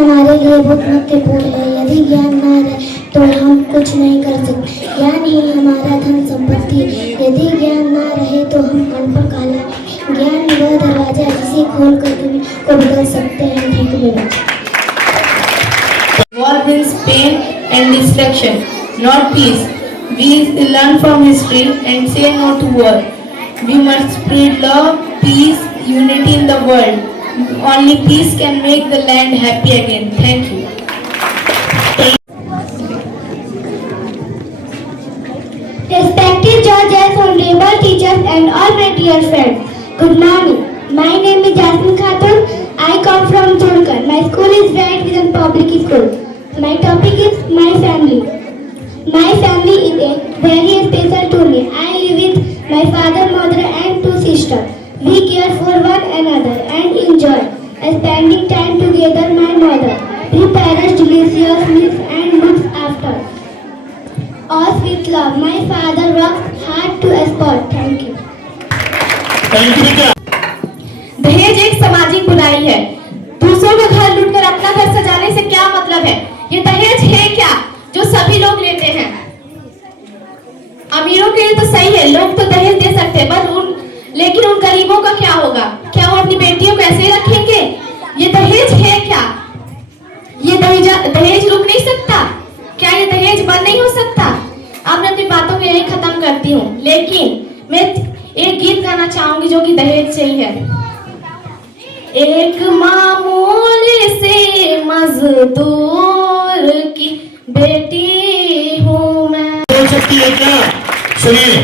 हमारे लिए बहुत महत्वपूर्ण है। यदि ज्ञान न रहे तो हम कुछ नहीं कर सकते। ज्ञान ही हमारा धन संपत्ति। यदि ज्ञान न रहे तो हम अनपढ़ कहलाएंगे। ज्ञान वह दरवाजा है जिसे खोलकर दुनिया को बदल सकते हैं। Thank you very much. War brings pain and destruction, not peace. We learn from history and say no to war. We must spread love, peace, unity in the world. Only peace can make the land happy again. Thank you. Respected judges, honorable teachers and all my dear friends, good morning. My name is Jasmine Khatun. I come from Jharkhand. My school is Right Vision Public School. My topic is my family. My family is a very special to me. I live with my father, mother and two sisters. We care for one another and enjoy spending time together. My mother prepares delicious meals and looks after us with love. My father works hard to support. Thank you. Thank you बेटा। दहेज एक सामाजिक बुराई है। दूसरों का घर लूटकर अपना घर सजाने से क्या मतलब है? ये दहेज है क्या जो सभी लोग लेते हैं? अमीरों के लिए तो सही है, लोग तो दहेज दे सकते हैं, लेकिन उन गरीबों का क्या होगा? क्या वो अपनी बेटियों को ऐसे ही रखेंगे? ये दहेज है क्या? ये दहेज रुक नहीं सकता? क्या ये दहेज बंद नहीं हो सकता? अब मैं अपनी बातों को यही खत्म करती हूँ, लेकिन मैं एक गीत गाना चाहूंगी जो कि दहेज से ही है। एक मामूली से मजदूर की बेटी हूँ मैं। बोल सकती है क्या? सुनिए।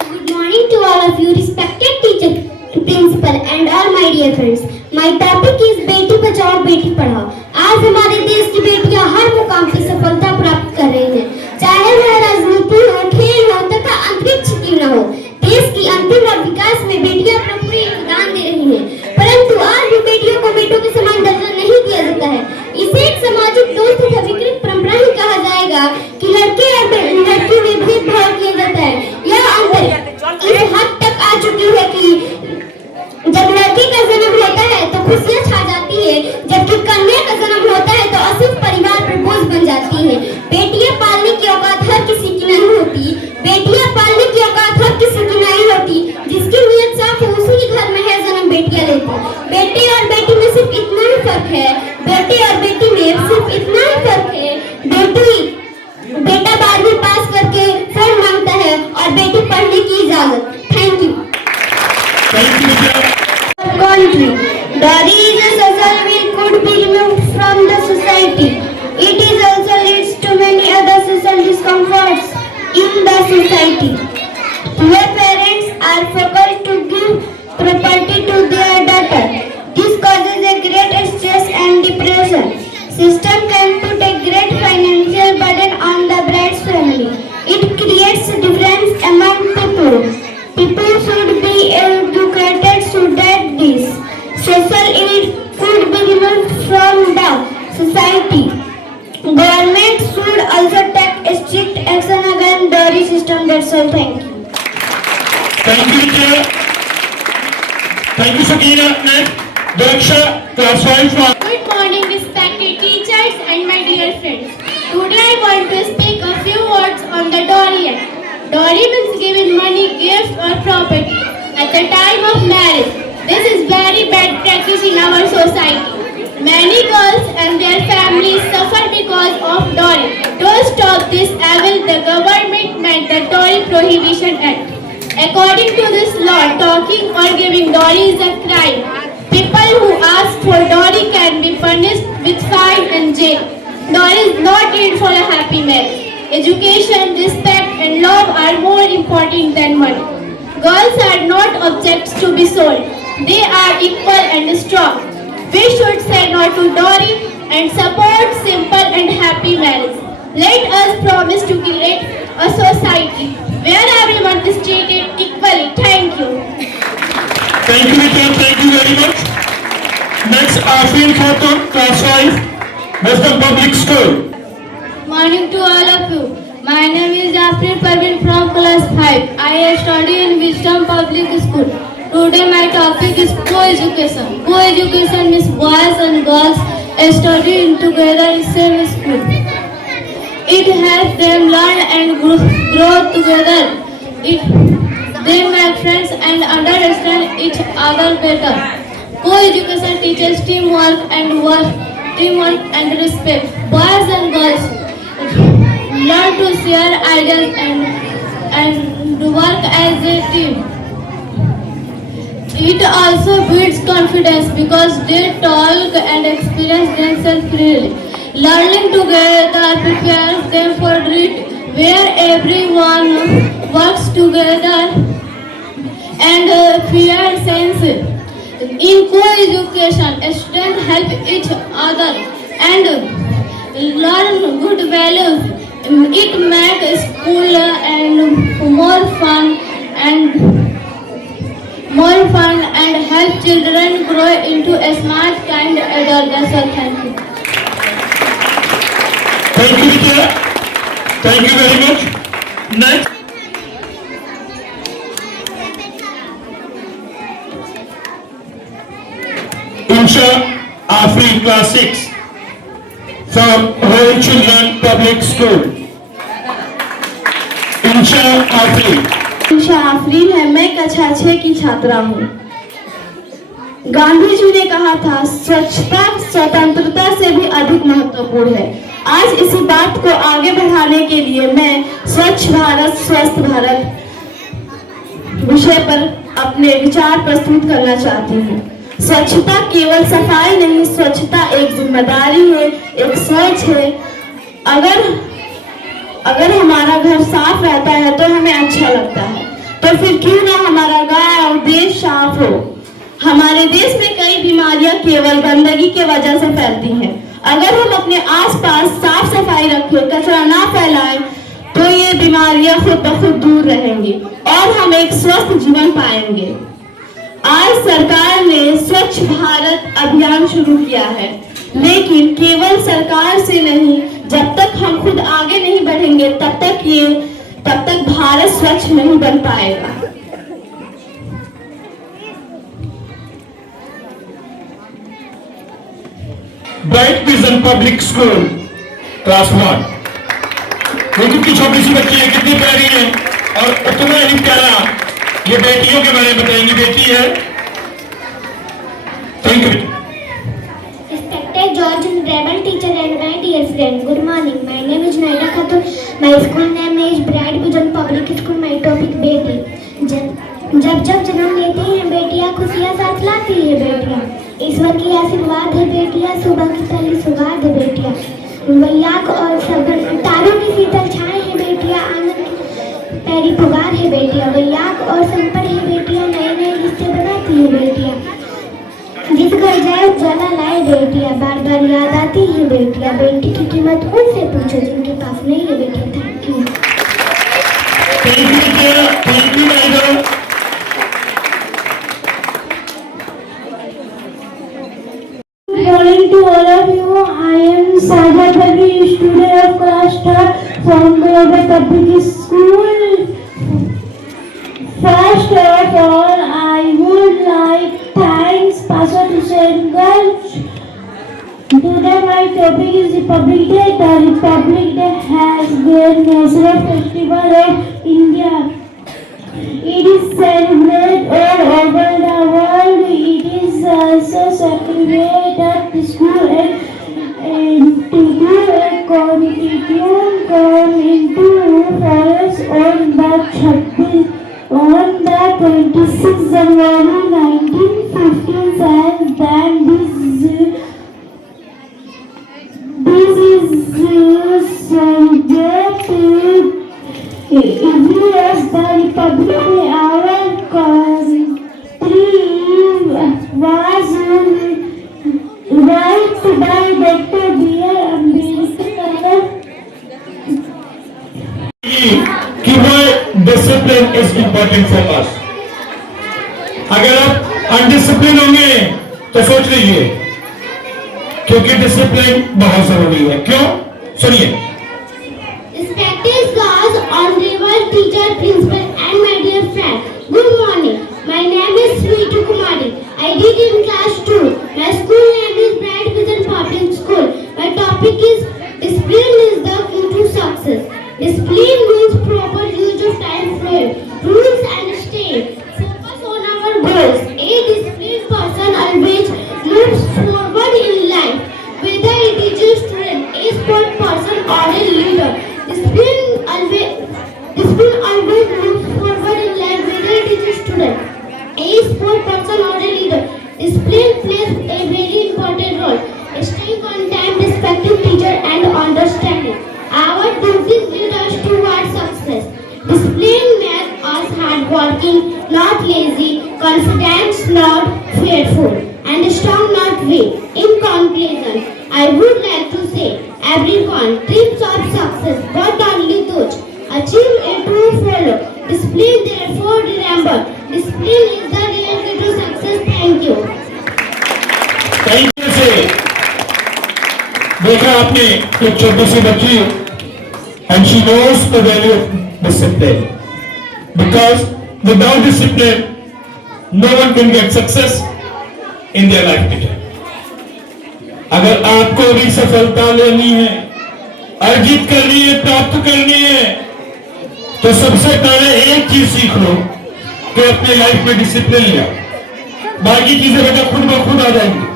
Good morning to all of you, respected teacher, principal and all my dear friends. My topic is Beti Bachao Beti Padhao. आज हमारे देश की बेटियां हर मुकाम पर सफलता प्राप्त कर रही हैं, चाहे वह राजनीति हो, खेल हो तथा अंतरिक्ष क्यों न हो। देश की अंतिम और विकास में बेटियां अपना पूरा योगदान दे रही हैं, परंतु आज भी बेटियों को बेटों के समान दर्जा नहीं दिया जाता है। इसे एक सामाजिक दोष तथा विकृत परंपरा ही कहा जाएगा कि लड़के और लड़की में भेदभाव किया जाता है। यह अंतर इस हद तक आ चुकी है कि जब लड़की का जन्म होता है तो खुशियां छा जाती है, जबकि कन्या का जन्म होता है तो असुख परिवार पर बोझ बन जाती है। बेटियां पालने की औकात हर किसी की नहीं होती। बेटियां पालने की औकात हर किसी की नहीं होती। जिसकी नीयत साफ है उसी के घर में है जन्म बेटियां लेती। बेटे और बेटी में सिर्फ इतना ही फर्क है। बेटे और बेटी में सिर्फ इतना ही फर्क है। बेटा 12वीं पास करके फोन मांगता है और बेटी पढ़ने की इजाजत। Thank you. Country. Dowry is a social which could be removed from the society. It is also leads to many other social discomforts in the society. Poor parents are forced to give property to their daughter. This causes a great stress and depression. System can put a great financial burden on the bride's family. It creates difference among people. People should be educated so that this social ill could be removed from the society. Government should also take strict action against dowry system. That's all. Thank you. Thank you, teacher. Thank you, Sakina. Next, Daksha, class 5. Good morning, respected teachers and my dear friends. Today I want to speak a few words on the Dowry Act. Dowry means giving money, gifts or property at the time of marriage. This is very bad practice in our society. Many girls and their families suffer because of dowry. To stop this evil, the government made the Dowry Prohibition Act. According to this law, talking or giving dowry is a crime. People who ask for dowry can be punished with fine and jail. Dowry is not needed for a happy marriage. Education, respect and love are more important than money. Girls are not objects to be sold. They are equal and strong. We should say no to dowry and support simple and happy marriage. Let us promise to create a society where everyone is treated equally. Thank you. Thank you, teacher. Thank you very much. Next, Afin Khatun, class 5, Western Public School. Morning to all of you. My name is Afrin Parveen from class 5. I study in Wisdom Public School. Today my topic is co-education. Co-education means boys and girls studying together in same school. It helps them learn and grow together. They make friends and understand each other better. Co-education teaches teamwork and respect. Boys and girls learn to share ideas and work as a team. It also builds confidence because they talk and experience themselves freely. Learning together prepares them for it, where everyone works together and fear sense. In co-education, students help each other and learn good values. It makes school and more fun and help children grow into a smart, kind adult. That's all. Thank you. Thank you, Vidya. Thank you very much. Next. Insha Afri, Class 6 from Whole Children Public School. Insha Afri. इंशा आफरीन है। मैं कक्षा 6 की छात्रा हूँ। गांधी जी ने कहा था, स्वच्छता स्वतंत्रता से भी अधिक महत्वपूर्ण है। आज इसी बात को आगे बढ़ाने के लिए मैं स्वच्छ भारत स्वस्थ भारत विषय पर अपने विचार प्रस्तुत करना चाहती हूँ। स्वच्छता केवल सफाई नहीं, स्वच्छता एक जिम्मेदारी है, एक सोच है। अगर हमारा घर साफ रहता है तो हमें अच्छा लगता है, तो फिर क्यों ना हमारा गांव देश साफ हो। हमारे देश में कई बीमारियां केवल गंदगी के वजह से फैलती हैं। अगर हम अपने आसपास साफ सफाई रखें, कचरा ना फैलाएं, तो ये बीमारियां खुद ब खुद दूर रहेंगी और हम एक स्वस्थ जीवन पाएंगे। आज सरकार ने स्वच्छ भारत अभियान शुरू किया है, लेकिन केवल सरकार से नहीं, जब तक हम खुद आगे नहीं बढ़ेंगे तब तक भारत स्वच्छ नहीं बन पाएगा। Bright vision public school class 1। देखो की छोटी सी बच्ची है, कितनी प्यारी है और उतना ही प्यारा। ये बेटियों के बारे में बताएंगी। बेटी है। Thank you. Respected George and Rebel teacher and my dear friend, good morning. My name is Naida Khatun. My school name is Bright Vision Public School. My topic बेटी। जब जन्म लेती हैं बेटियां, खुशियां साथ लाती है बेटियां। ईश्वर की आशीर्वाद है बेटियां, सुबह की पहली सुगाध है बेटियां। वैयाक और तारों की शीतल छाए है बेटियां, आंगन पैरी पुकार है बेटियां। वैयाक और संपड़ है बेटियां, नए नए रिश्ते बनाती है बेटियां। जिस घर जाए उजाला लाए बेटियां, बार बार याद आती है बेटियां। बेटी की कीमत उनसे पूछो जिनके पास नहीं है बेटियां। Thank you. Thank you madam. Good morning to all of you. I am Saja Bhagi, student of class 3rd from Global Public School. First of all, I would like thanks Pastor Tusengal. Today my topic is Republic Day. The Republic Day has been national festival of India. It is celebrated all over the world. It is also celebrated at the school and to do a competition come into force on the 26th January 1915, and then this is celebrated every year. The Republic Day, our country was right by Dr. B.R. Ambedkar. कि why discipline is important for us। अगर आप undisciplined होंगे तो सोच लीजिए, क्योंकि discipline बहुत जरूरी है। क्यों? सुनिए। Respected class, honorable teacher, principal, and my dear friend. Good morning. My name is Sweetu Kumari. I did in class 2. My school name is Bright Vision Public student. A sport person or a leader. Discipline plays a very important role. Staying on time, respecting teacher and understanding. Our duties lead us towards success. Discipline makes us hardworking, not lazy, confident, not fearful, and strong, not weak. In conclusion, I would like to say, everyone dreams of success, but only those achieve it who follow. Discipline, therefore, remember, discipline is the real key to success. Thank you. Thank you से देखा आपने एक छोटी सी बच्ची and she knows the value of discipline because without discipline no one can get success in their life teacher. अगर आपको भी सफलता लेनी है, अर्जित करनी है, प्राप्त करनी है, तो सबसे पहले एक चीज सीख लो कि अपने लाइफ में डिसिप्लिन लिया, बाकी चीजें बेटा खुद ब खुद आ जाएंगी।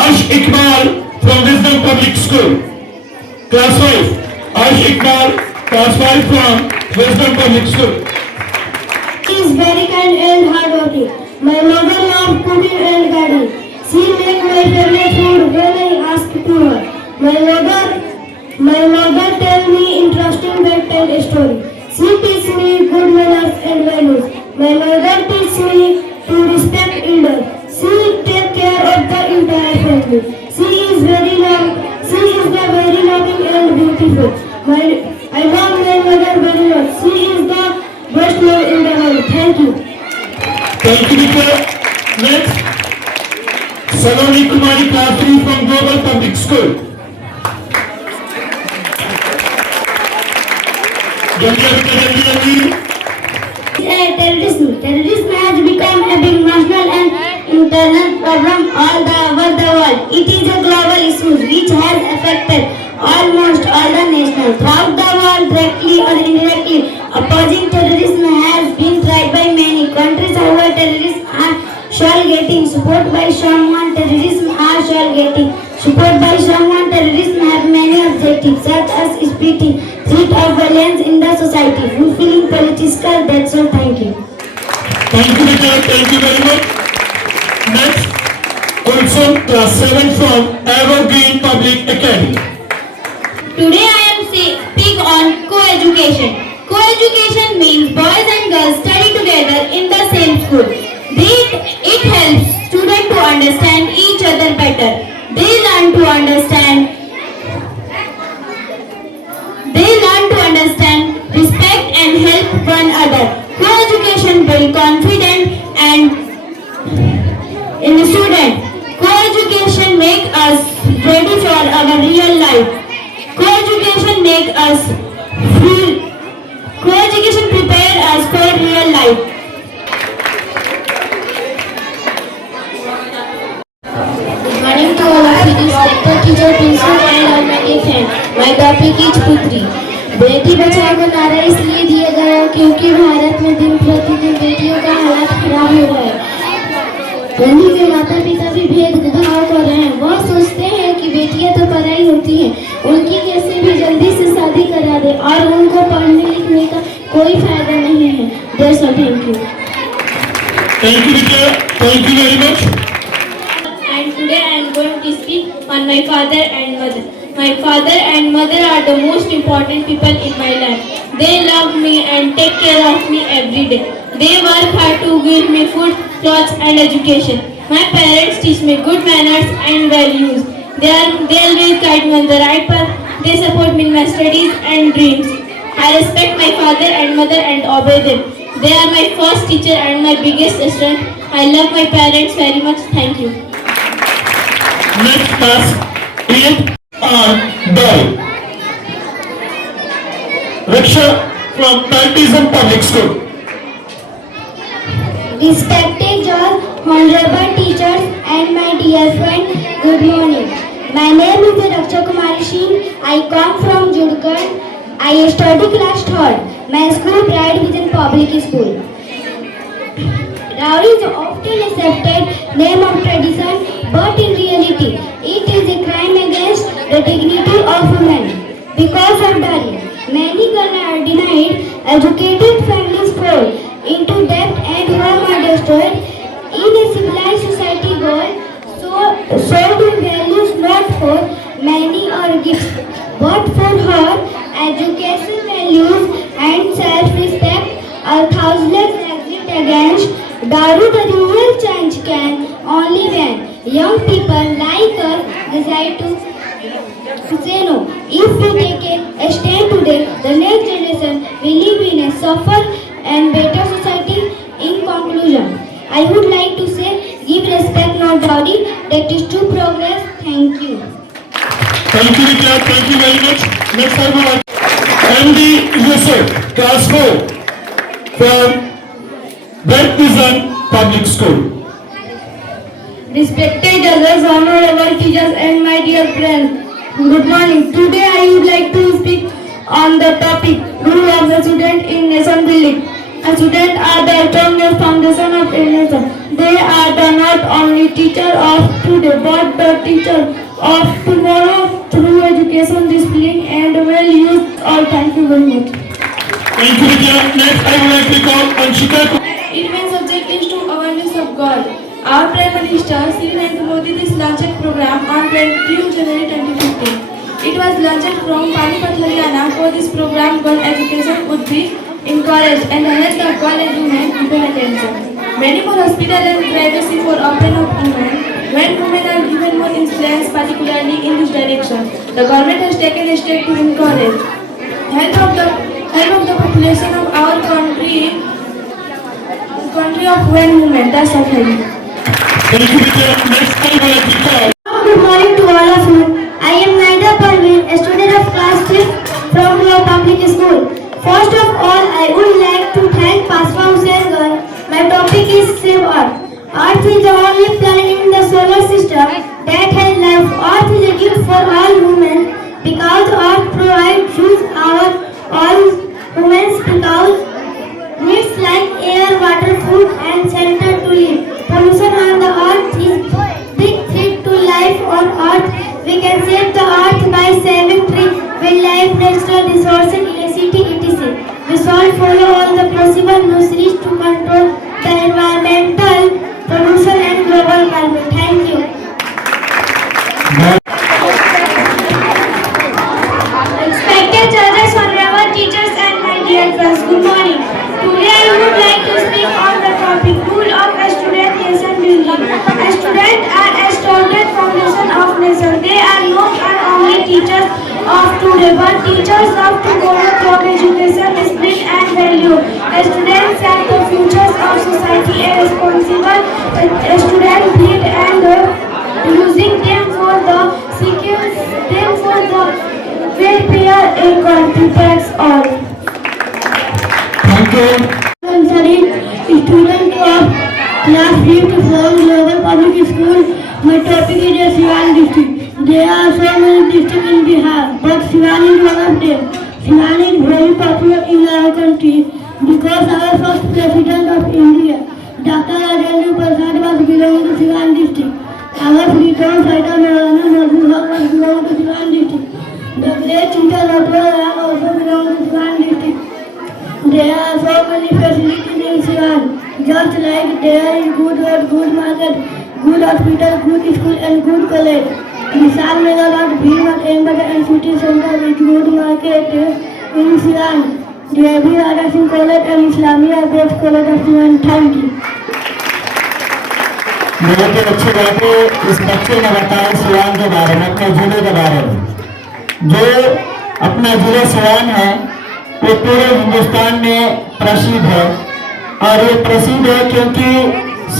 अर्श Iqbal from wisdom public school class 5, अर्श Iqbal class 5 from wisdom public school. She is very kind and hardworking. My mother loves cooking and gardening. She makes my favorite food when I ask to her. My mother tells me interesting bedtime story. She teaches me good manners and values. My mother teaches me to respect elders. She takes care of the entire family. She is very loving and beautiful. I love my mother very much. She is the best mom in the world. Thank you. Thank you, teacher. Next, Saloni Kumari, class 3 from Global Public School. Terrorism has become a big national and international problem all over the world. It is a global issue which has affected almost all the nations throughout the world, directly or indirectly. Opposing terrorism has been tried by many countries. However, terrorists are still getting support by someone. Support by someone. Terrorism have many objectives such as spreading threat of violence in the society, fulfilling political. That's all. Thank you. Thank you, teacher. Thank you very much. Next, Kulsum, class 7 from Evergreen Public Academy. Today I am speak on co-education. Co-education means boys and girls study together in the same school. It helps students to understand each other better. They learn to understand, respect and help one another. Co-education builds confidence and in student. Co-education make us ready for our real life. Co-education make us feel. Co-education prepare us for real life. Good morning to all of you, respected teacher, principal and all my dear friends. My topic is पुत्री। बेटी बचाओ का नारा इसलिए दिया गया है क्योंकि भारत में दिन प्रतिदिन बेटियों का हालत खराब हो रहा है। उन्हीं के माता पिता भी भेदभाव कर रहे हैं। वह सोचते हैं कि बेटियां तो पढ़ाई होती हैं, उनकी कैसे भी जल्दी से शादी करा दे और उनको पढ़ने लिखने का कोई फायदा नहीं है। That's all. Thank you. Thank you, teacher. Thank you very much. And today I am going to speak on my father and mother. My father and mother are the most important people in my life. They love me and take care of me every day. They work hard to give me food, clothes and education. My parents teach me good manners and values. They always guide me on the right path. They support me in my studies and dreams. I respect my father and mother and obey them. They are my first teacher and my biggest strength. I love my parents very much. Thank you. Next class, 8 Doll. Riksha from Baptism Public School. Respected judge, honorable teachers and my dear friend, good morning. My name is Raksha Kumari Singh. I come from Judgard. I study class 3rd. My school Bright Vision Public School. Dowry is often accepted name of tradition, but in reality, it is a crime against the dignity of women. Because of dowry, many girls are denied Educated families fall into debt and home are destroyed. In a civilized society, gold sold in values not for money or gifts, but for her education values and self-respect. A thousands exist against Daru. The real change can only when young people like us decide to say no. If we take a stand today, the next generation will live in a safer and better society. In conclusion, I would like to say, give respect, not dowry. That is true progress. Thank you. Thank you, Vidya. Thank you very much. Next I would like MD Yusuf, Class 4 from Bethlehem Public School. Respected judges, honorable teachers and my dear friends, good morning. Today I would like to speak on the topic role of the student in nation building. A student are the strongest foundation of a nation. They are the not only teacher of today but the teacher of tomorrow through education, discipline and well used. All thank you very much. Thank you, Vidya. Next I would like to call Anshika. Its main subject is to awareness of God. Our Prime Minister Shri Narendra Modi this launched program on 22 January 2015. It was launched from Panipat, Haryana. For this program, girl education would be encouraged and the health of girl and women given attention. Many more hospitals and privacy for open of women. When women are given more influence, particularly in this direction, the government has taken a step to encourage health of the population of our country of when women. That's all. Thank you, Vidya. Next I would like to call. Good morning to all of you. I am Naida Parveen, a student of class 5 from your public school. First of all, I would like to thank Paswa Hussain Girl. My topic is Save Earth. Earth is the only planet in the solar system that has life. Earth is a gift for all humans because Earth provides food our all humans because needs like air, water, food and shelter to live. Pollution on the earth is big threat to life on earth. We can save the earth by saving trees, wildlife, natural resources, electricity, etc. We should follow all the possible measures to control the environmental pollution and global warming. Thank you. Respected judges, honorable teachers and my dear friends, good morning. Today I would like to speak on the topic rule of a student nation building. A student are a strongest foundation of nation. They are not only teachers of today but teachers of tomorrow through education, discipline and value. A student set the futures of society. A responsible student lead and using them for the skills, them for the welfare a country. That's all. Thank you. I'm a student of class 5 from Global Public School. My topic is Siwan district. There are so many districts in Bihar, but Siwan is one of them. Siwan is very popular in our country because our first president of India, Dr. Rajendra Prasad, was belonging to Siwan district. Our freedom fighter Maulana Nazrullah was belonging to Siwan district. The great teacher Dr. also belongs to Siwan district. There are so many facilities in Siwan, just like there is good road, good market, good hospital, good school and good college. Misal Megabat, Bhilmat, Embaga and city center with good market in Siwan. There is Radha Singh College and Islamia Best College of Siwan. Thank you. बहुत ही अच्छी बात है। इस बच्चे ने बताया सिवान के बारे में, अपने जिले के बारे में। जो अपना जिला सिवान है वो पूरे हिंदुस्तान में प्रसिद्ध है और ये प्रसिद्ध है क्योंकि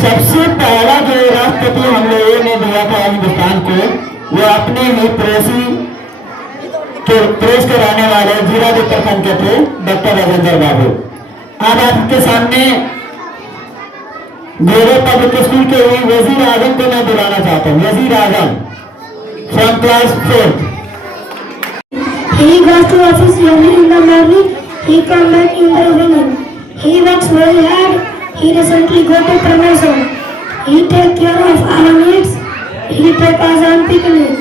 सबसे पहला जो राष्ट्रपति हम लोगों ने दिया था हिंदुस्तान को वो अपने ही प्रेस कराने वाले जीरादेव प्रखंड के थे डॉक्टर राजेंद्र बाबू। आज आपके सामने मेरे पब्लिक स्कूल के ही वजीर आजम को मैं बुलाना चाहता हूँ। वजीर आजम from class 4th। He goes to office early in the morning. He comes back in the evening. He works very hard. He recently got a promotion. He takes care of our needs. He takes us on picnic.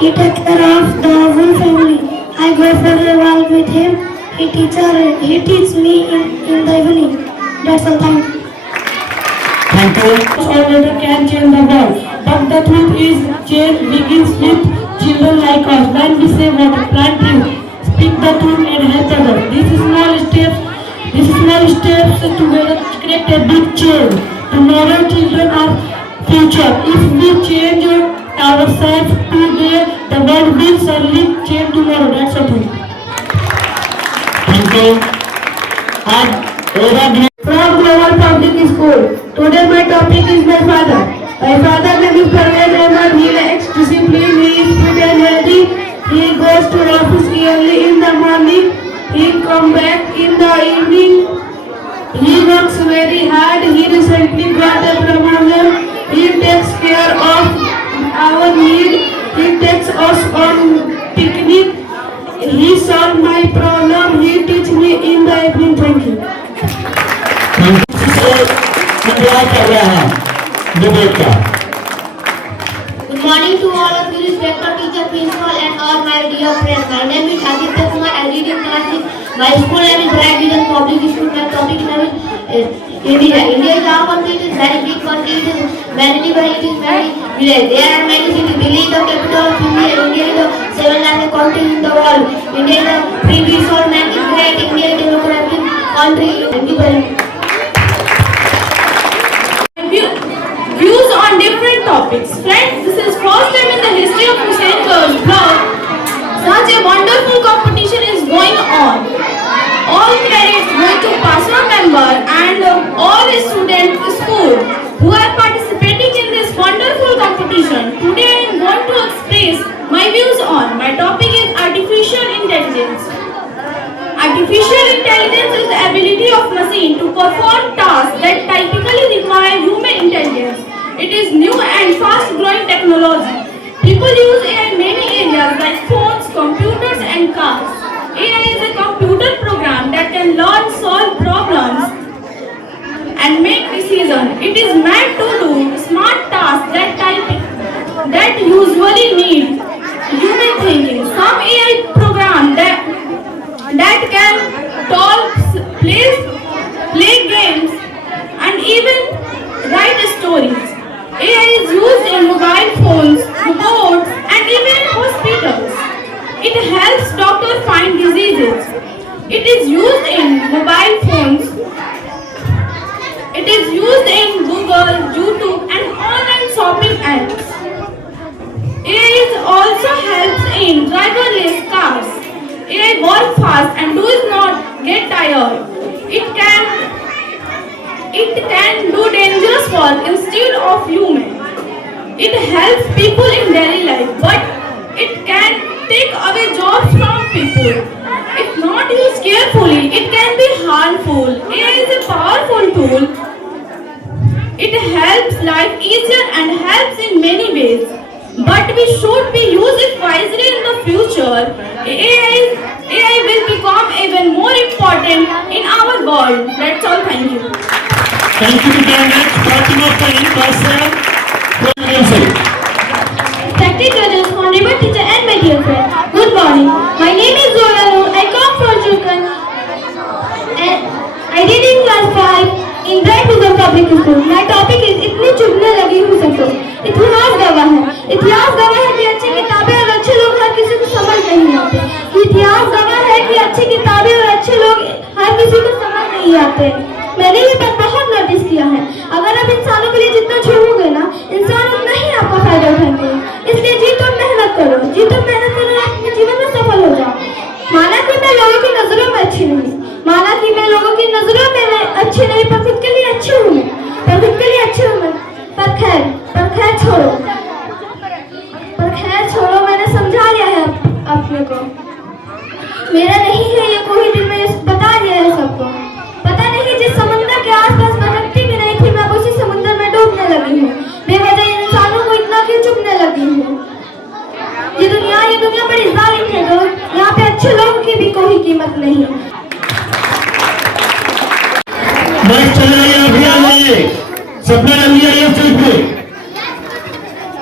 He takes care of the whole family. I go for a walk with him. He teaches me in the evening. That's all. Thank you. Thank you. Order can change the world, but the truth is change begins with children like us. When we say water, plant trees, speak the truth and help others. These small steps together create a big change. Tomorrow children are future. If we change ourselves today, the world will certainly change tomorrow. That's all. Thank you. And From Global Public School. Today my topic is my father. My father name is Parvez Ahmed. He lacks discipline. He is fit and healthy. He goes to office early in the morning. He come back in the evening. He works very hard. He recently got a promotion. He takes care of our need. He takes us on picnic. He solve my problem. He teach me in the evening. Thank you. इंतजार कर रहे हैं debate का। Good morning to all of you, respected teacher, principal, and all my dear friends. My name is Aditya Kumar. I read in class 6. My school name is Bright Vision Public School. My topic name is India. India is our country. It is very big country. It is very village. There are many cities. Delhi is the capital of India. India is the 7th country in the world. India is the free resource man is great. India is a democratic country. Thank you very much. Views on different topics. Friends, this is first time in the history of Hussain Girls blog. Such a wonderful competition is going on. All credits go to Pasra member and all the students in school who are participating in this wonderful competition. Today I am going to express my views on. My topic is artificial intelligence. Artificial intelligence is the ability of machine to perform tasks that typically require human intelligence. It is new and fast-growing technology. People use AI in many areas like phones, computers, and cars. AI is a computer program that can learn, solve problems, and make decisions. It is meant to do smart tasks that usually need human thinking. Some AI programs that can talk, play games, and even write stories. AI is used in mobile phones, robots, and even in hospitals. It helps doctors find diseases. It is used in mobile phones. It is used in Google, YouTube, and online shopping apps. AI also helps in driverless cars. AI works fast and does not get tired. It can do dangerous work instead of human. It helps people in daily life, but it can take away jobs from people. If not used carefully, it can be harmful. AI is a powerful tool. It helps life easier and helps in many ways. But we should be used it wisely in the future. AI will become even more important in our world. That's all. Thank you. Thank you very much. Fatima Karim, class 7. Respected judges, honorable teacher, and my dear friend. Good morning. My name is Zola Noor. I come from Jurkan. And I read in class 5 in Bright Vision Public School. My topic is इतनी चुभने लगी हूँ सबको. इतिहास गवाह है. इतिहास गवाह है कि अच्छी किताबें और अच्छे लोग हर किसी को समझ नहीं आते. इतिहास गवाह है कि अच्छी किताबें और अच्छे लोग हर किसी को समझ नहीं आते. मैंने ये बात बहुत नोटिस किया है. अगर आप इंसानों के लिए जितना छोड़ोगे ना, इंसान उतना ही आपका फायदा उठाएंगे. इसलिए जी तुम मेहनत करो, अपने जीवन में सफल हो जाओ. माना कि मैं लोगों की नजरों में अच्छी नहीं, माना कि मैं लोगों की नजरों में अच्छी नहीं, पर खुद के लिए अच्छी हूँ मैं, पर खैर छोड़ो, मैंने समझा लिया है अपने को. मेरा नहीं है ये कोई दिल में बता दिया है सबको. पता नहीं जिस समुद्र के आसपास भटकती भी नहीं थी, मैं उसी समुद्र में डूबने लगी हूँ. बेवजह इंसानों को इतना क्यों चुभने लगी हूँ. ये दुनिया बड़ी जालिम है दोस्त. यहाँ पे अच्छे लोगों की भी कोई कीमत नहीं. नेक्स्ट चले आइए, अभी आ जाइए. सपना जल्दी आइए स्टेज पे.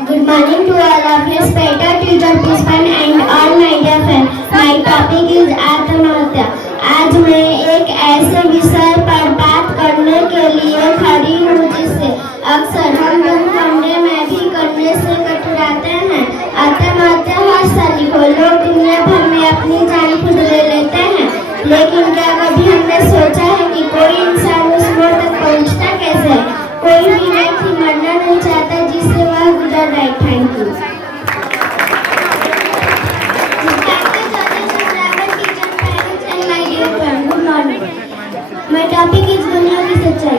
Good morning to all of you, respected teacher, principal, and all my dear friends. My topic is Atmahatya. आज मैं एक ऐसे विषय पर बात करने के लिए खड़ी हूँ जिससे अक्सर हम लोग कमरे में भी करने से कतराते हैं। आत्महत्या हर साल लोग दुनिया भर में अपनी जान खुद ले लेते हैं, लेकिन क्या कभी हमने सोचा है कि कोई इंसान उस मोड़ तक पहुँचता कैसे है? कोई भी व्यक्ति मरना नहीं चाहता जिससे वह गुजर रहा है। Thank you. My topic is दुनिया की सच्चाई।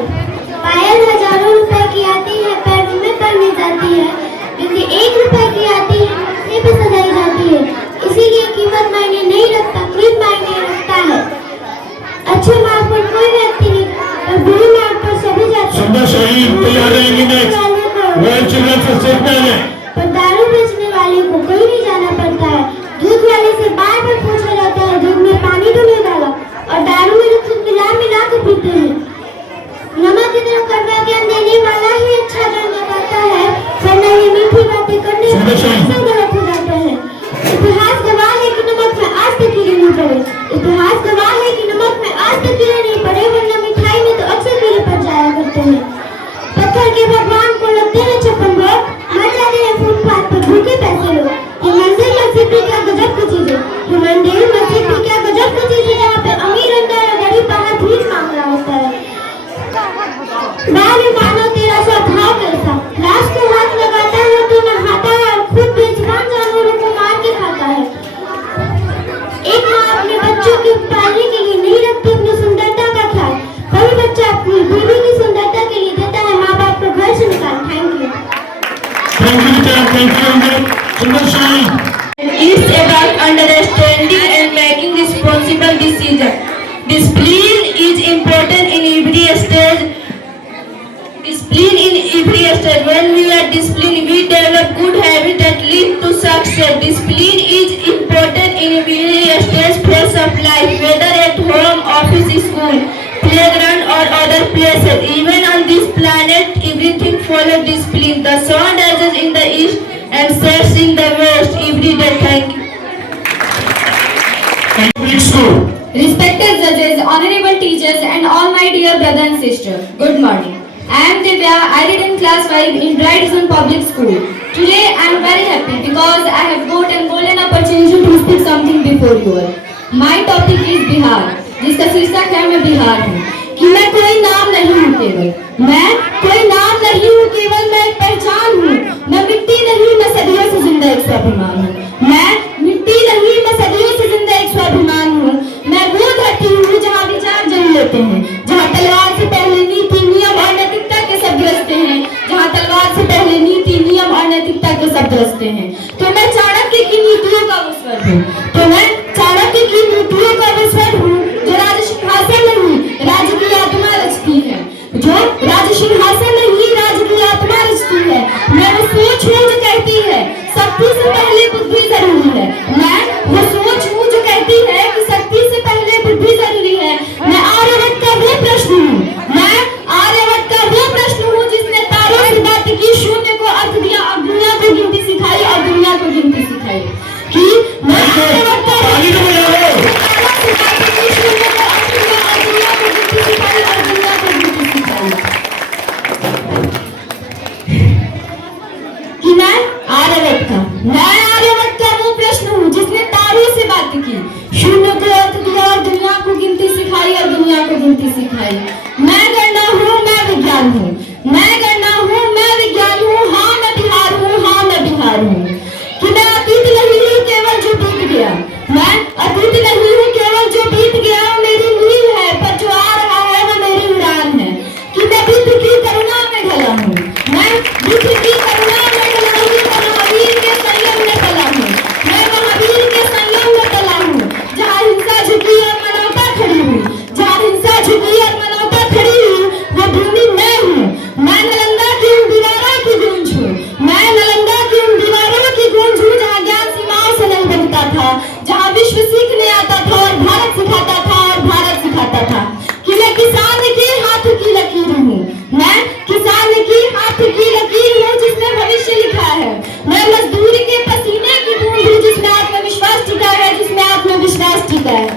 पायल हजारों रुपए की आती है, पैरों में पहनी जाती है, बिंदी 1 रुपए की आती है, माथे पे सजाई जाती है। इसीलिए कीमत मायने नहीं रखता, कीमत मायने रखता है। अच्छे मार्ग पर कोई व्यक्ति नहीं, पर बुरे मार्ग पर सभी जाते हैं। तैयार रहेंगे नेक्स्ट वर्ल्ड चिल्ड्रन फेस्टिवल में। पर दारू बेचने वाले को कहीं नहीं जाना पड़ता है। दूध वाले से बार बार पूछा जाता है दूध में पानी तो नहीं डाला, और दारू में तो खुद मिला कर पीते हैं। नमक की तरह कड़वा ज्ञान देने वाला ही अच्छा ज्ञान बताता है, वरना ये मीठी बातें करने से गलत हो जाता है। इतिहास गवाह है कि नमक में आज तक कीड़े नहीं पड़े। इतिहास गवाह है कि नमक में आज तक कीड़े नहीं पड़े, वरना मिठाई में तो अक्सर कीड़े पड़ जाया करते हैं। पत्थर के भगवान को लगते हैं 56 लोग, मर जाते हैं फुटपाथ पर भूखे पैसे लोग। ये मंदिर मस्जिद भी क्या गजब की चीज है। ये मंदिर मस्जिद भी क्या गजब की चीज है, जहाँ पे अमीर अंदर और गरीब बाहर भीख मांग रहा होता है। बाहर मानो तेरा स्वभाव कैसा, लाश को हाथ लगाता है तो नहाता है और खुद बेजुबान जानवरों को मार के खाता है। एक माँ अपने बच्चों के पालने के लिए नहीं रखती अपनी सुंदरता का ख्याल, कोई बच्चा अपनी बीवी की सुंदरता के लिए देता है माँ बाप को घर से निकाल। Thank you. It's about understanding and making responsible decisions. Discipline is important in every stage. When we are disciplined, we develop good habits that lead to success. Discipline is important in every phase of life, whether at home, office, school, playground, or other places. Even on this planet, everything follows discipline. The sun rises in the east and sets in the west every day. Thank you. Respected judges, honorable teachers, and all my dear brothers and sisters, good morning. I am Divya. I read in class 5 in Bright Zone Public School. Today I am very happy because I have got a golden opportunity to speak something before you all. My topic is Bihar, जिसका शीर्षक है मैं बिहार हूँ। कि मैं कोई नाम नहीं हूँ केवल, मैं कोई नाम नहीं हूँ केवल, मैं एक पहचान हूँ। मैं मिट्टी नहीं, मैं सदियों से जिंदा एक स्वाभिमान हूँ। मैं मिट्टी नहीं, मैं सदियों से जिंदा एक स्वाभिमान हूँ। मैं वो धरती हूँ जहाँ विचार जन्म लेते हैं, जहाँ तलवार से पहले नीति, नियम और नैतिकता के शब्द रचते हैं, जहाँ तलवार से पहले नीति, नियम और नैतिकता के शब्द रचते हैं। तो मैं चाणक्य की नीतियों का वो स्वर हूँ, तो मैं चाणक्य की नीतियों का वो स्वर हूँ जो राज सिंहासन नहीं राज्य की आत्मा रचती है, जो राज सिंहासन नहीं राज्य की आत्मा रचती है। मैं वो सोच हूँ जो कहती है शक्ति से पहले बुद्धि जरूरी है। मैं वो सोच हूँ जो कहती है कि शक्ति से पहले बुद्धि जरूरी है। मैं आर्यभट्ट का वो प्रश्न हूँ, मैं आर्यभट्ट का वो प्रश्न हूँ जिसने तारों से बात की, शून्य को अर्थ दिया और दुनिया को गिनती सिखाई और दुनिया को गिनती सिखाई। कि मैं आर्यभट्ट का आर्यभट्ट का वो प्रश्न हूँ जिसने तारों से बात की, शून्य को अर्थ दिया और दुनिया को गिनती सिखाई और दुनिया को गिनती सिखाई। मैं गणना हूँ, मैं विज्ञान हूँ, मैं गणना हूँ, मैं विज्ञान हूँ। हाँ मैं बिहार हूँ, हाँ मैं बिहार हूँ। कि मैं अतीत नहीं हूँ केवल जो बीत गया, मैं अतीत नहीं हूँ केवल जो बीत गया। मेरी नींद है पर जो आ रहा है वो मेरी उड़ान है। कि मैं बुद्ध की करुणा में ढला हूँ, मैं बुद्ध की करुणा में ढला हूँ, महावीर के संयम में पला हूँ, मैं महावीर के संयम में पला हूँ। जहाँ हिंसा झुकी और मानवता खड़ी हुई, जहाँ हिंसा झुकी और मानवता खड़ी हुई, वो भूमि मैं हूँ। मैं नालंदा की उन दीवारों की गूंज हूँ, मैं नालंदा की उन दीवारों की गूंज हूँ जहाँ ज्ञान सीमाओं से नहीं बनता था, जहाँ विश्व सीखने आता था और भारत सिखाता था और भारत सिखाता था। कि मैं किसान के हाथ की लकीर हूँ, मैं किसान की हाथ की लकीर हूँ जिसमें भविष्य लिखा है। मैं मजदूर के पसीने की बूंद हूँ जिसमें आत्मविश्वास टिका है, जिसमें आत्मविश्वास टिका है।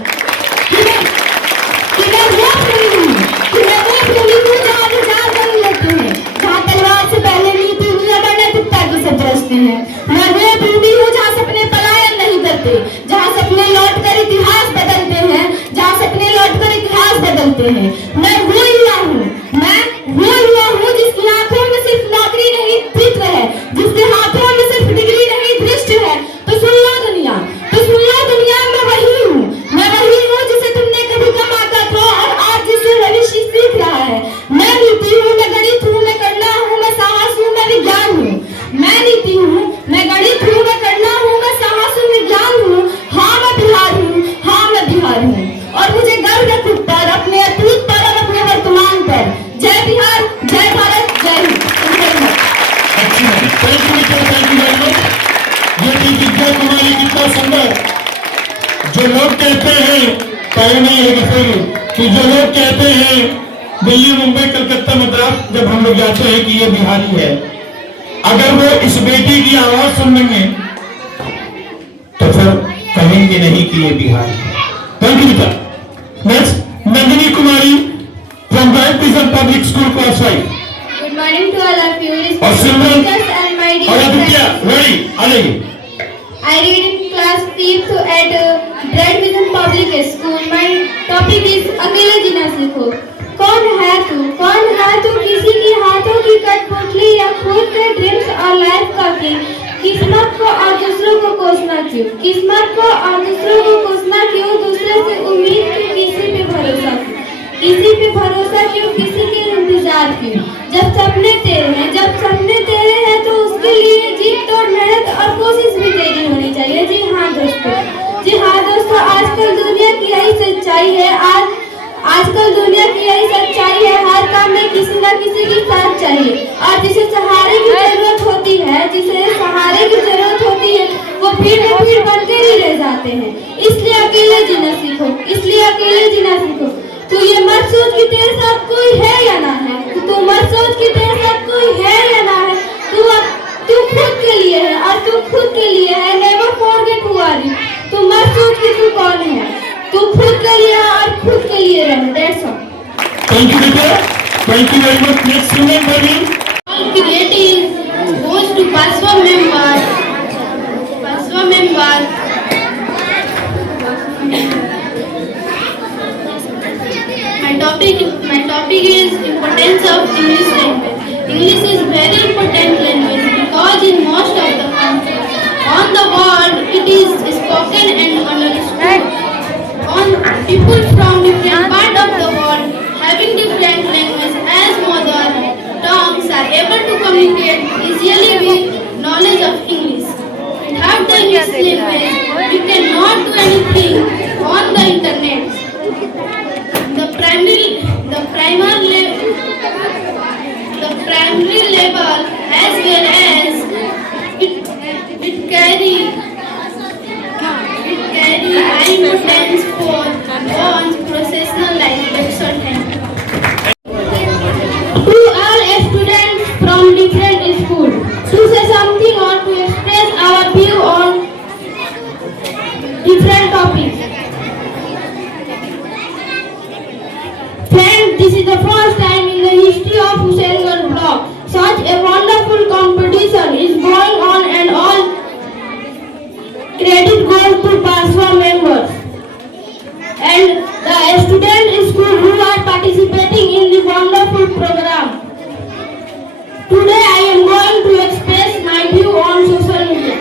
हैं। मैं वो युवा हूँ जिसकी आंखों में सिर्फ नौकरी नहीं द्वित्व है, जिसके हाथों में सिर्फ डिग्री नहीं दृष्टि है। तो सुन लो दुनिया, मैं वही हूँ जिसे तुमने कभी कम आका था और आज जिसे भविष्य सीख रहा है। मैं नीति हूँ, मैं गणित हूँ, मैं करना हूँ, मैं साहस हूँ, मैं विज्ञान हूँ। मैं नीति हूँ, मैं गणित हूँ, मैं करना हूँ, मैं साहस हूँ, विज्ञान हूँ। हाँ मैं बिहार हूँ और मुझे गर्व है खुद पर, अपने अतीत पर और अपने वर्तमान पर। जय बिहार, जय भारत, जय Hind. Thank you very much. ये थी विद्या कुमारी, कितना सुंदर। जो लोग कहते हैं पहले नहीं है कि जो लोग कहते हैं दिल्ली, मुंबई, कलकत्ता, मद्रास, जब हम लोग जाते हैं कि ये बिहारी है, अगर वो इस बेटी की आवाज सुन लेंगे तो फिर कहेंगे नहीं कि ये बिहारी है। थैंक यू बेटा। Next Nandini Kumari from bright public school class 5। Good morning to all of you, और सिमरन teachers and my dear और आदित्य friends. रेडी आ जाइए। I read in class 5th at Bright Vision Public School. My topic is अकेले जीना सीखो। कौन है तू किसी की हाथों की कठपुतली या खुद के ड्रीम्स और लाइफ का किंग। किस्मत को और दूसरों को कोसना क्यों, दूसरे से उम्मीद क्यों, किसी पे भरोसा क्यों, किसी के इंतजार क्यों। जब सपने तेरे हैं तो उसके लिए जी तोड़ मेहनत और कोशिश भी तेरी होनी चाहिए। जी हाँ दोस्तों, आजकल दुनिया की यही सच्चाई है। हर काम में किसी न किसी की साथ चाहिए और जिसे सहारे की जरूरत होती है वो भीड़ में भीड़ बनकर ही रह जाते हैं। इसलिए अकेले जीना सीखो। तू ये मत सोच कि तेरे साथ कोई है या ना है। तू खुद के लिए है और तू खुद के लिए है। Never forget who are you. तू मत सोच कि तू कौन है, तू खुद के लिए और खुद के लिए रह। That's all. थैंक यू बेटा, thank you very much. Next student बनी Creative goes to Paswa member. My topic is importance of English language. English is very important language because in most of the countries on the world it is spoken and understood. People from different parts of the world having different languages as mother tongues are able to communicate easily with knowledge of English. Without the English language, we cannot do anything on the internet. The primary level as well as it carry high importance for one's professional life. That's all. Thank you. To all students from different schools, to say something or to express our view on different topics. Friends, this is the first time in the history of Husaingarh block such a wonderful competition is going on, and all credit goes to Paswa members and the student school who are participating in the wonderful program. Today I am going to express my view on social media.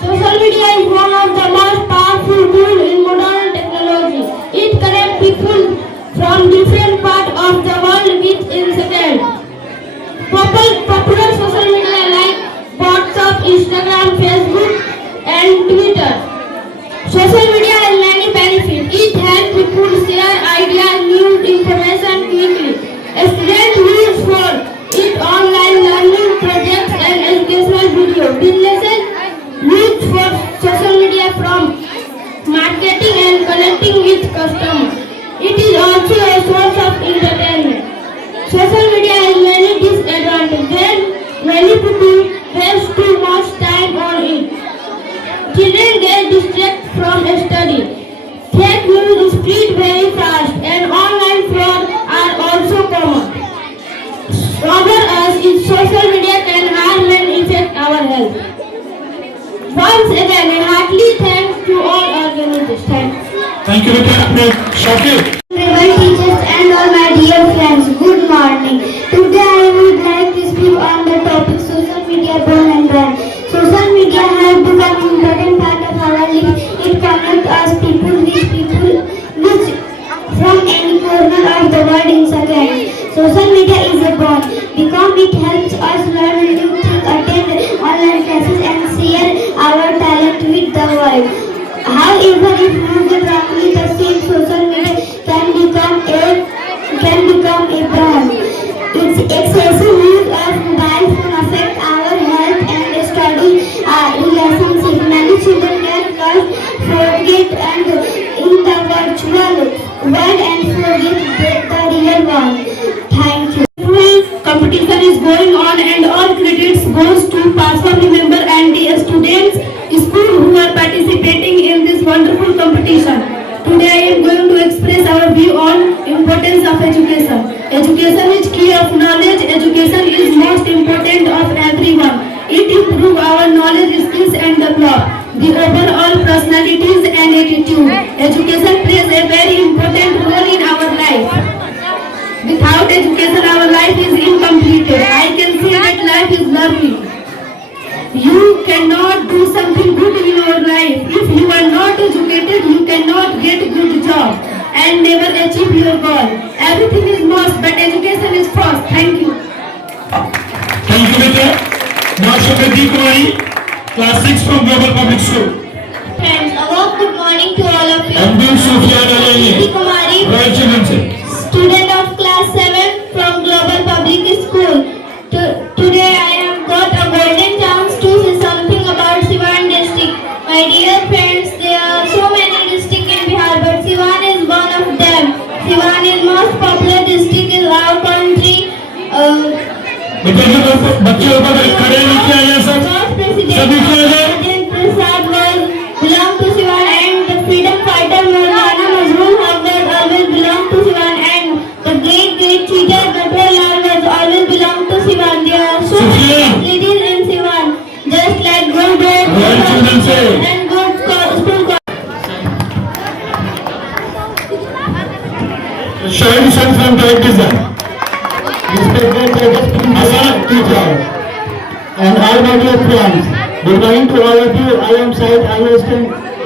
Social media is one of the most powerful tools in modern technology. It connects people from different parts of the world within seconds. Popular social media like WhatsApp, Instagram, Facebook and Twitter. Social media has many benefits. It helps people share ideas, news, information quickly. Students use for it online learning projects and educational videos. Businesses use for social media from marketing and connecting with customers. It is also a source of entertainment. Social media has many disadvantages. Many people waste too much time on it. Children get distracted from study. Fake news spread very fast and online fraud are also common. Over us, social media can harm and affect our health. Once again, a hearty thanks to all organizers. Thanks. Thank you बेटा। अपने शौकीन Teachers and all Good morning. Today I would like to speak on the topic social media born and bad. Social media has become an important part of our life. It connects us which from any corner of the world in seconds. Social media is a bond because it helps us learn new things, attend online classes and share our talent with the world. However, if used wrongly, the same social media can become a bond. Its excessive use of mobile phone affect our health and study relationship. Many children get lost, forget and in the virtual world and forget the real one. Thank you. Competition is going on and all credits goes to Password Remember and the students school who are participating in this wonderful competition. Today I am going to express our view on importance of education. Education is key of knowledge. Education is most important of everyone. It improves our knowledge, skills and develop the overall personalities and attitude. Education plays a very important role in our life. Without education, our life is incomplete. I can say that life is learning. You cannot do something good in your life. If you are not educated, you cannot get good job and never achieve your goal. Everything is must, but education is first. Thank you. Thank you, beta. Now, Shubhati Kumari, class 6 from Global Public School. Friends, a very good morning to all of you. Abdul Sufyan Ali, Shubhati Kumari, Royal Children's. student of class 7 from Global Public School. Today I have got a golden chance to say something about Siwan district. My dear friends, there are so many districts in Bihar, but Siwan is one of them. Siwan is most popular district in our country. बच्चे ऊपर खड़े नीचे आइए सब सभी खड़े Prasad was belong to Siwan and the freedom fighter Maulana Nazrul Haq was always belong to Siwan and the great teacher Gatrolal was always belong to Siwan. There are so many ladies in Siwan, just like good and good school. Shahid Shan from Type Design. Respected teacher and all my dear friends, good morning to all of you. I am Syed.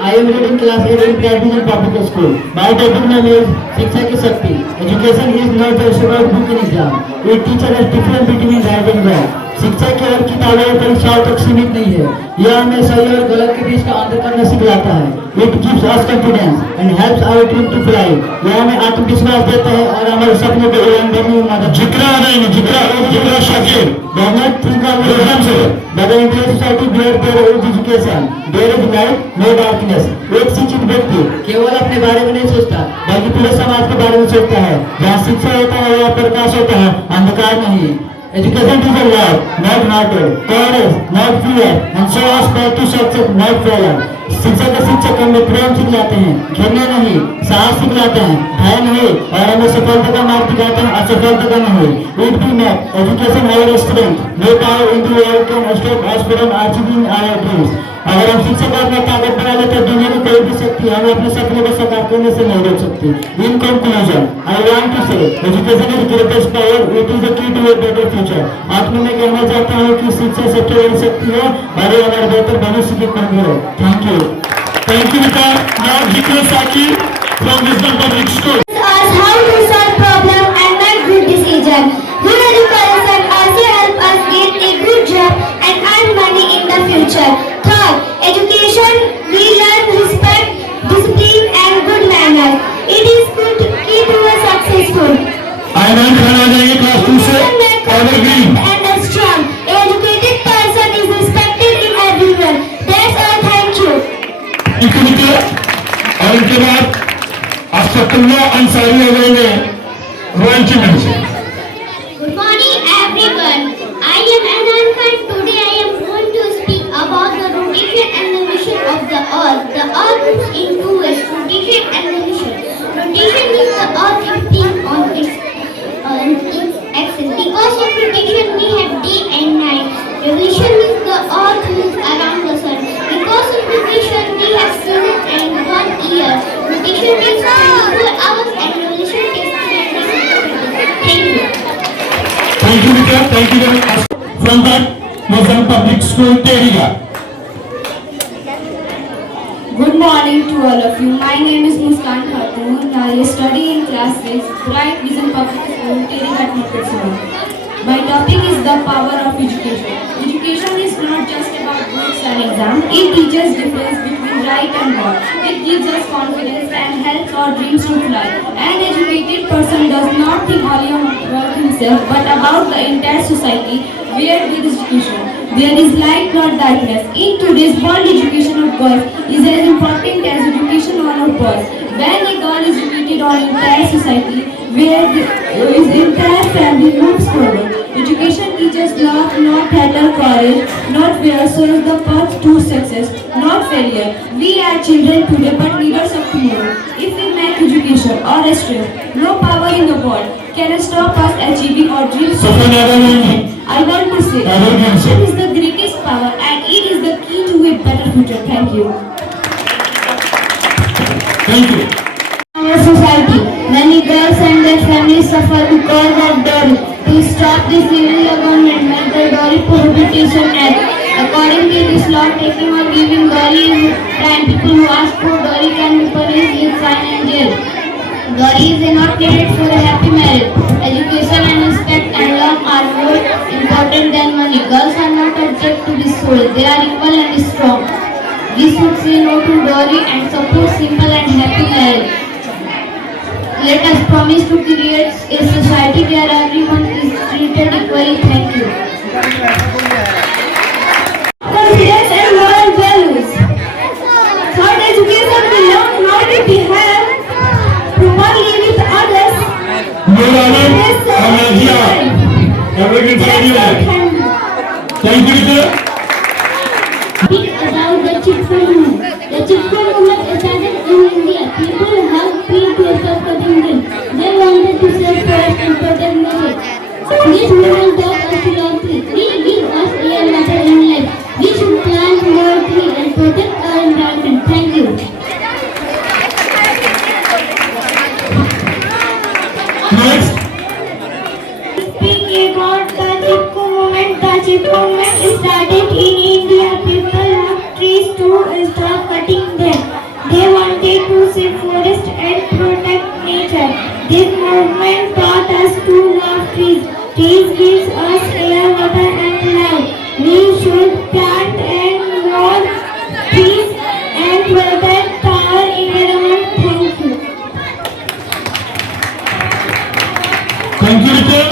I am reading class 8 in Practical Public School. My topic name is Shiksha Ki Shakti. Education is not just about book and exam. It teaches us difference between right and wrong. शिक्षा केवल किताबों और परीक्षाओं तक सीमित नहीं है, यह हमें सही और गलत के बीच का अंतर करना सिखाता है. It gives us confidence and helps our dream to fly. यह हमें आत्मविश्वास देता है और हमारे सपनों को उड़ान भरने में मदद. जिक्रा Shakir. Do not think of exam से. But the Indian society where there is education, there is light, no darkness. एक शिक्षित व्यक्ति केवल अपने बारे में नहीं सोचता, बल्कि पूरे समाज के बारे में सोचता है. जहाँ शिक्षा होता है वहाँ प्रकाश होता है, अंधकार नहीं. Education is a love, not hatred, courage, not fear, and so us path to success, not failure. शिक्षक हमें प्रेम सिखलाते हैं, घृणा नहीं, साहस सिखलाते हैं, भय नहीं, और हमें सफलता का मार्ग दिखाते हैं, असफलता का नहीं. It be not education our strength, no power in the world can stop us from achieving our dreams. अगर हम शिक्षा को अपना ताकत बना लेते हैं, दुनिया में कोई भी शक्ति हमें अपने सपने को साकार करने से नहीं रोक सकती. In conclusion, I want to say, education is the greatest power. It is the key to a better future. अंत में मैं कहना चाहता हूँ कि शिक्षा सबसे बड़ी शक्ति है और ये हमारे बेहतर भविष्य की कुंजी है. Thank you. Thank you, beta. Now, Jikra Shakir from Wisdom Public School. Us how to solve problem and make good decision. Good education also help us get a good job and earn money in the future. Third, education we learn respect, discipline and good manners. It is good key to a successful. Ayman Khan आ जाएंगे class 2 से. Evergreen. And a strong, educated person is respected in everyone. That's all. Thank you. और इनके बाद असफुल्ला अंसारी आ जाएंगे royal children से. Good morning everyone. I am Anan Khan. Today I am going to speak about the rotation and the mission of the earth. The earth moves in two ways, rotation and the mission. Rotation means the earth is spinning on its axis. Because of rotation we have day and night. Revolution means the earth moves around the sun. Because of rotation we have season and 1 year. Rotation takes 24 hours and revolution takes 3 days. Thank you. Thank you very much. From that, Muslim Public School, Teriga. Good morning to all of you. My name is Muskan Khatun. I study in class 6, Bright Vision Public School, Teriga, North. My topic is the power of education. Education is not just about books and exams. It teaches difference between right and wrong. It gives us confidence and helps our dreams to fly. An educated person does not think only about himself but about the entire society. Where with education, there is light, not darkness. In today's world, education of girls is as important as education of boys. When a girl is educated, our entire society, where his entire family moves forward. Education teaches love, not hatred, courage, not fear, so is the path to success, not failure. We are children today, but leaders of tomorrow. If we make education our strength, no power in the world can stop us achieving our dreams. I want to say, education is the greatest power and it is the key to a better future. Thank you. Thank you. Our society, many girls and their families suffer because of dowry. To stop this evil, the government made the Dowry Prohibition Act. According to this law, taking or giving dowry is a crime. People who ask for dowry can be punished with fine and jail. Dowry is not needed for a happy marriage. Education and respect and love are more important than money. Girls are not object to be sold. They are equal and strong. We should say no to dowry and support simple and happy marriage. Let us promise to create a society where everyone is treated equally. Thank you. Confidence and moral values. Third, education will learn how to behave properly with others. Thank you, sir. Speak about the Chipko movement. The Chipko movement started in India. People have been to stop cutting them. They wanted to save forest and protect nature. This movement taught us to love trees. Trees give us air, water and life. We should plant more trees and protect our environment. Thank you. Next. Speaking about the Chipko movement. The Chipko movement started in India. People have trees to stop cutting them. They wanted to save forest and protect nature. This movement taught us to love trees. Trees gives us air, water and life. We should plant and more trees and protect our environment. Thank you. Thank you, sir.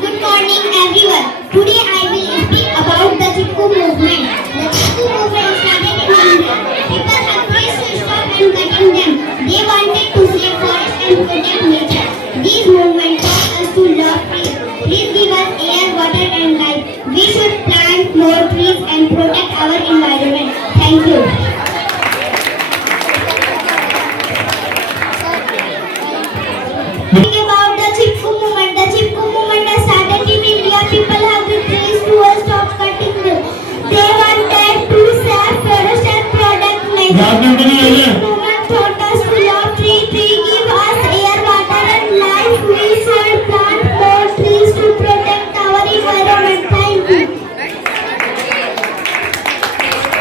Good morning everyone. Today I will speak about the Chipko movement. The Chipko movement started in India. People have trees to stop and cutting them. They wanted to save forest and protect nature. This movement taught us to love trees. Trees give us air, water and life. We should plant more trees and protect our environment. Thank you. Speaking about the Chipko movement. The Chipko movement has started in India. People have the trees to stop cutting them. They wanted to save forest and protect nature. This movement taught us to love trees. Trees give us air, water and life. We should plant more trees to protect our environment. Thank you.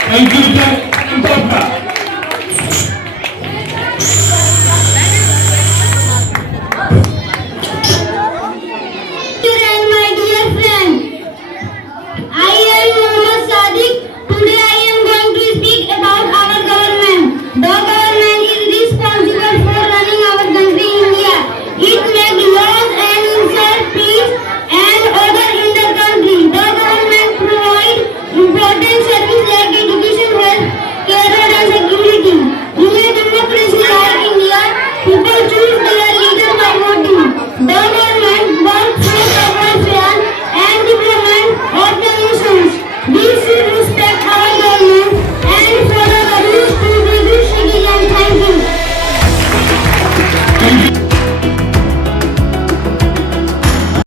Thank you, sir.